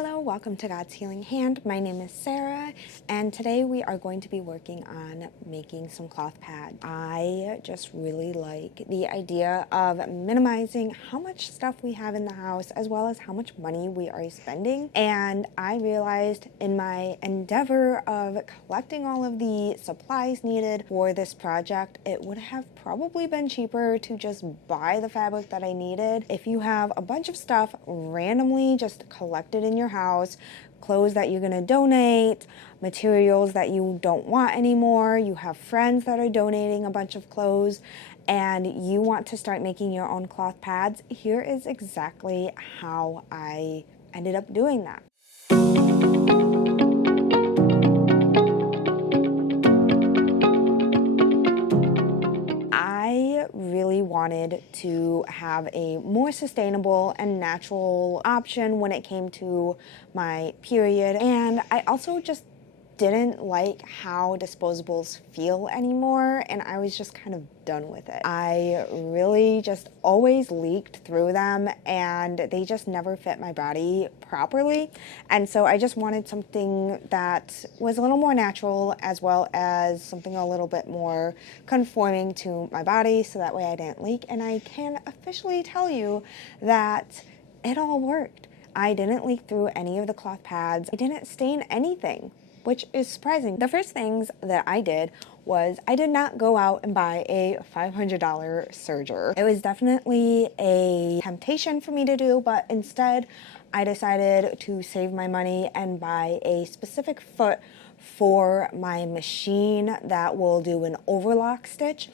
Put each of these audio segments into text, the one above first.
Hello, welcome to God's Healing Hand. My name is Sarah, and today we are going to be working on making some cloth pads. I just really like the idea of minimizing how much stuff we have in the house as well as how much money we are spending. And I realized in my endeavor of collecting all of the supplies needed for this project, it would have probably been cheaper to just buy the fabric that I needed. If you have a bunch of stuff randomly just collected in your house, clothes that you're going to donate, materials that you don't want anymore, you have friends that are donating a bunch of clothes, and you want to start making your own cloth pads, here is exactly how I ended up doing that. I really wanted to have a more sustainable and natural option when it came to my period, and I also just didn't like how disposables feel anymore, and I was just kind of done with it. I really just always leaked through them and they just never fit my body properly, and so I just wanted something that was a little more natural as well as something a little bit more conforming to my body so that way I didn't leak. And I can officially tell you that it all worked. I didn't leak through any of the cloth pads. I didn't stain anything, which is surprising. The first things that I did was I did not go out and buy a $500 serger. It was definitely a temptation for me to do, but instead I decided to save my money and buy a specific foot for my machine that will do an overlock stitch.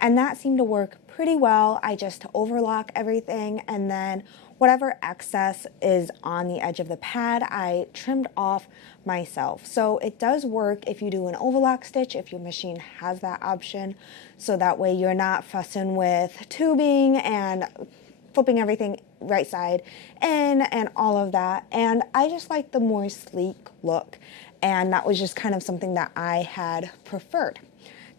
And that seemed to work pretty well. I just overlock everything, and then whatever excess is on the edge of the pad, I trimmed off myself. So it does work if you do an overlock stitch, if your machine has that option. So that way you're not fussing with tubing and flipping everything right side in and all of that. And I just like the more sleek look. And that was just kind of something that I had preferred.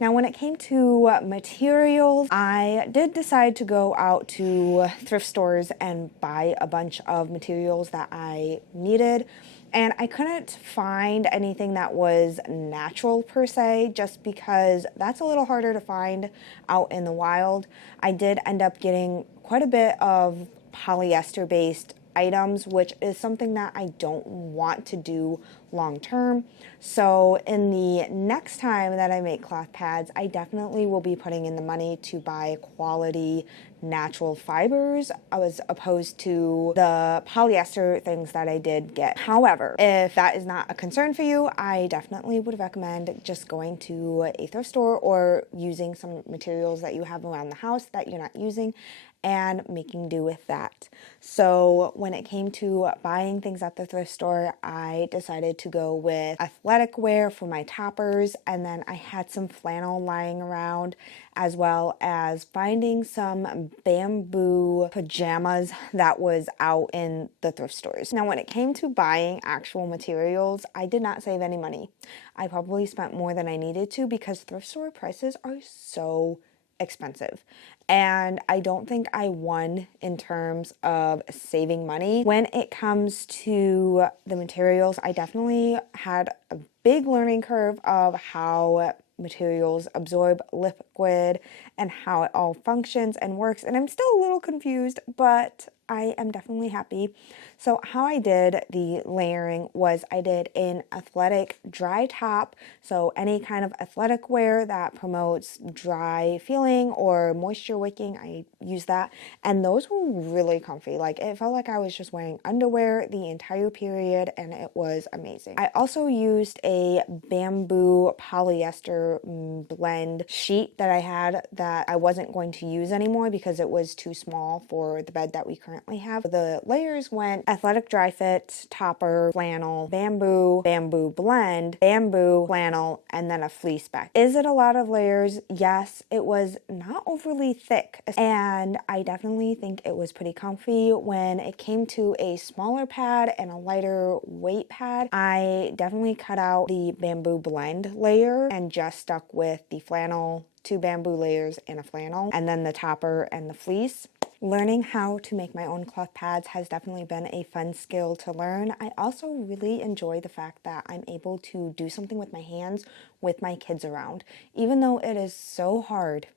Now, when it came to materials, I did decide to go out to thrift stores and buy a bunch of materials that I needed. And I couldn't find anything that was natural per se, just because that's a little harder to find out in the wild. I did end up getting quite a bit of polyester-based items, which is something that I don't want to do long term. So in the next time that I make cloth pads, I definitely will be putting in the money to buy quality natural fibers as opposed to the polyester things that I did get. However, if that is not a concern for you, I definitely would recommend just going to a thrift store or using some materials that you have around the house that you're not using and making do with that. So when it came to buying things at the thrift store, I decided to go with athletic wear for my toppers, and then I had some flannel lying around, as well as finding some bamboo pajamas that was out in the thrift stores. Now, when it came to buying actual materials, I did not save any money. I probably spent more than I needed to because thrift store prices are so expensive. And I don't think I won in terms of saving money. When it comes to the materials, I definitely had a big learning curve of how materials absorb liquid and how it all functions and works. And I'm still a little confused, but I am definitely happy. So how I did the layering was I did an athletic dry top. So any kind of athletic wear that promotes dry feeling or moisture wicking, I use that. And those were really comfy. Like, it felt like I was just wearing underwear the entire period, and it was amazing. I also used a bamboo polyester blend sheet that I had that I wasn't going to use anymore because it was too small for the bed that we currently have. The layers went athletic dry fit, topper, flannel, bamboo, bamboo blend, bamboo, flannel, and then a fleece back. Is it a lot of layers? Yes. It was not overly thick, and I definitely think it was pretty comfy. When it came to a smaller pad and a lighter weight pad, I definitely cut out the bamboo blend layer and just stuck with the flannel, 2 bamboo layers and a flannel, and then the topper and the fleece. Learning how to make my own cloth pads has definitely been a fun skill to learn. I also really enjoy the fact that I'm able to do something with my hands with my kids around. Even though it is so hard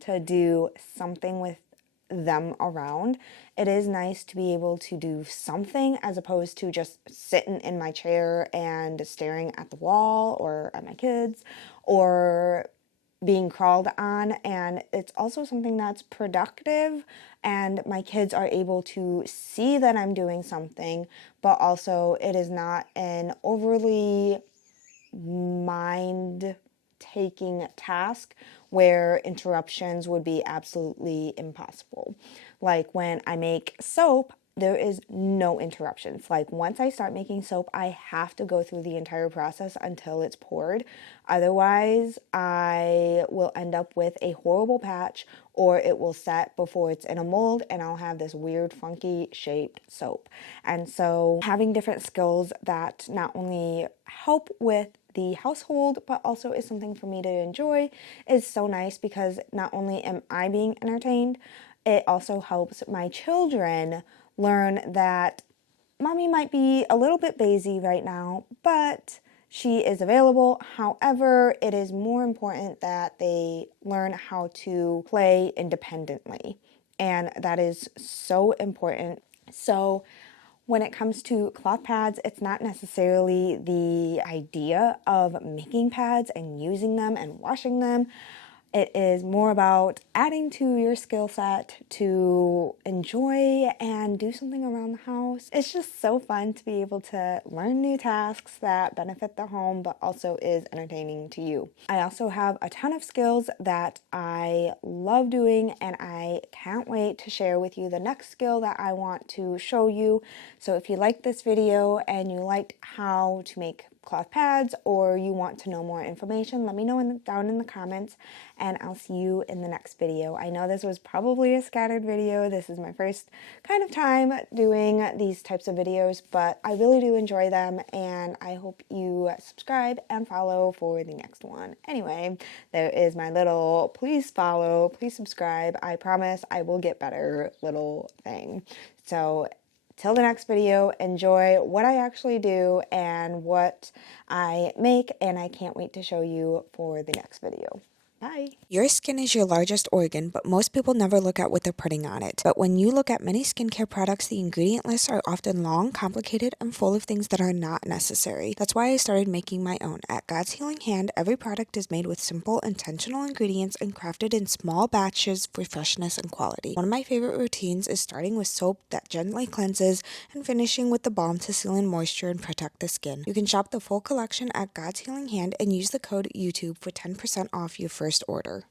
to do something with them around, it is nice to be able to do something as opposed to just sitting in my chair and staring at the wall or at my kids or being crawled on. And it's also something that's productive, and my kids are able to see that I'm doing something, but also it is not an overly mind taking task where interruptions would be absolutely impossible. Like when I make soap, there is no interruptions. Like once I start making soap, I have to go through the entire process until it's poured. Otherwise, I will end up with a horrible patch, or it will set before it's in a mold and I'll have this weird funky shaped soap. And so having different skills that not only help with the household but also is something for me to enjoy is so nice, because not only am I being entertained, it also helps my children learn that mommy might be a little bit busy right now, but she is available. However, it is more important that they learn how to play independently, and that is so important. So when it comes to cloth pads, it's not necessarily the idea of making pads and using them and washing them. It is more about adding to your skill set to enjoy and do something around the house. It's just so fun to be able to learn new tasks that benefit the home but also is entertaining to you. I also have a ton of skills that I love doing, and I can't wait to share with you the next skill that I want to show you. So if you liked this video and you liked how to make cloth pads, or you want to know more information, let me know down in the comments, and I'll see you in the next video. I know this was probably a scattered video. This is my first kind of time doing these types of videos, but I really do enjoy them, and I hope you subscribe and follow for the next one. Anyway, there is my little please follow, please subscribe, I promise I will get better little thing. So till the next video, enjoy what I actually do and what I make, and I can't wait to show you for the next video. Bye. Your skin is your largest organ, but most people never look at what they're putting on it. But when you look at many skincare products, the ingredient lists are often long, complicated, and full of things that are not necessary. That's why I started making my own. At God's Healing Hand, every product is made with simple, intentional ingredients and crafted in small batches for freshness and quality. One of my favorite routines is starting with soap that gently cleanses and finishing with the balm to seal in moisture and protect the skin. You can shop the full collection at God's Healing Hand and use the code YouTube for 10% off your first order.